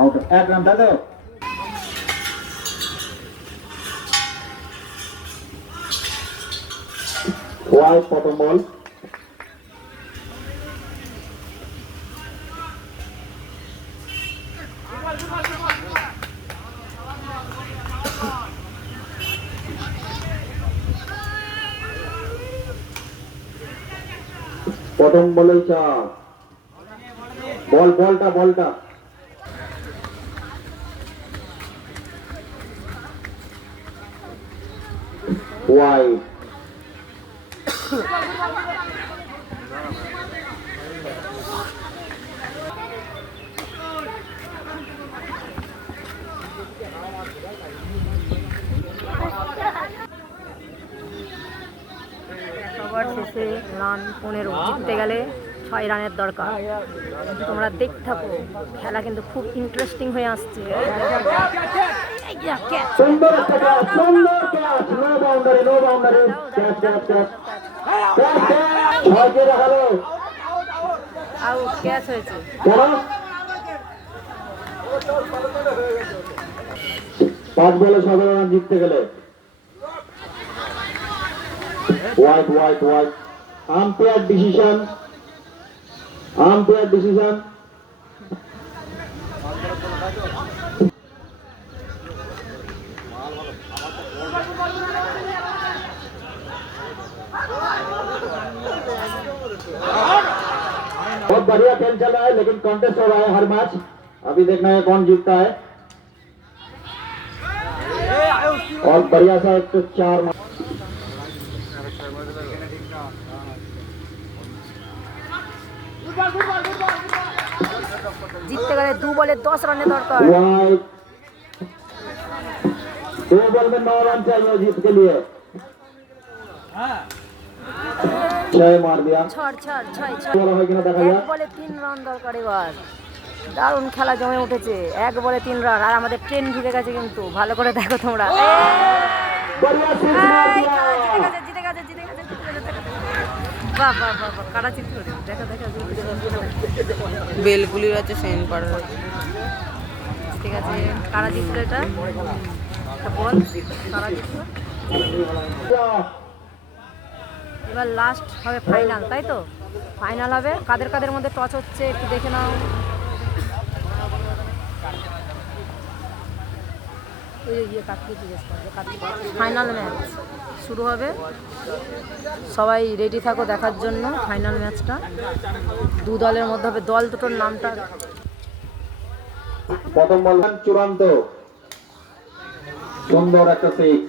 Out, 1 run, তাই তো? Wide প্রথম বল। প্রথম বলেই 4। বলটা ওয়াইড। ওভার শেষে রান 15, জিততে গেলে 6 রানের দরকার। তোমরা দেখতে থাকো, খেলা কিন্তু খুব ইন্টারেস্টিং হয়ে আসছে। সুন্দর একটা ক্যাচ, সুন্দর catch, no boundary, no boundary, catch catch catch catch catch, ছয়কে দেখালো। আউট, ক্যাচ হয়েছে। কেন? 5 বলে 17 রান জিততে গেলে। Wide wide wide, umpire decision. बहुत बढ़िया खेल चल रहा है, लेकिन कॉन्टेस्ट हो रहा है हर मैच। अभी देखना है कौन जीतता है। और बढ़िया सा एक तो 4 জিততে গেলে 2 বলে 10 রানের দরকার। 2 बॉल में 9 रन चाहिए जीत के लिए। 6 मार दिया। 6 বলা হয় কিনা দেখা 1 যাক। বলে 3 রান দরকার এবার। দারুণ খেলা জমে উঠেছে। 1 বলে 3 রান, আর আমাদের ট্রেন ঢুকে গেছে কিন্তু। ভালো করে দেখো তোমরা। बढ़िया सिक्स मार दिया। জিতে গেছে। বাহ বাহ বাহ, কারা চিত্র দেখো। বেলগুলির আছে সেন পাড়ার। ঠিক আছে, কারা জিতলো এটা? বল, কারা জিতলো? এবার লাস্ট হবে ফাইনাল, তাই তো? ফাইনাল হবে, কাদের মধ্যে টচ হচ্ছে একটু দেখে নাও। ফাইনাল ম্যাচ শুরু হবে, সবাই রেডি থাকো দেখার জন্য। ফাইনাল ম্যাচটা 2 দলের মধ্যে হবে। দল দুটোর নামটা প্রথম বল চূড়ান্ত, সুন্দর একটা সিক্স।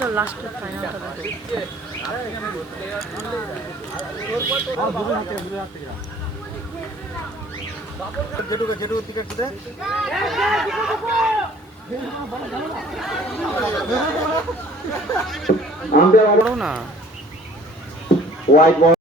চল লাস্টের ফাইনালটা দেখো। আমাদের না হোয়াইট বল।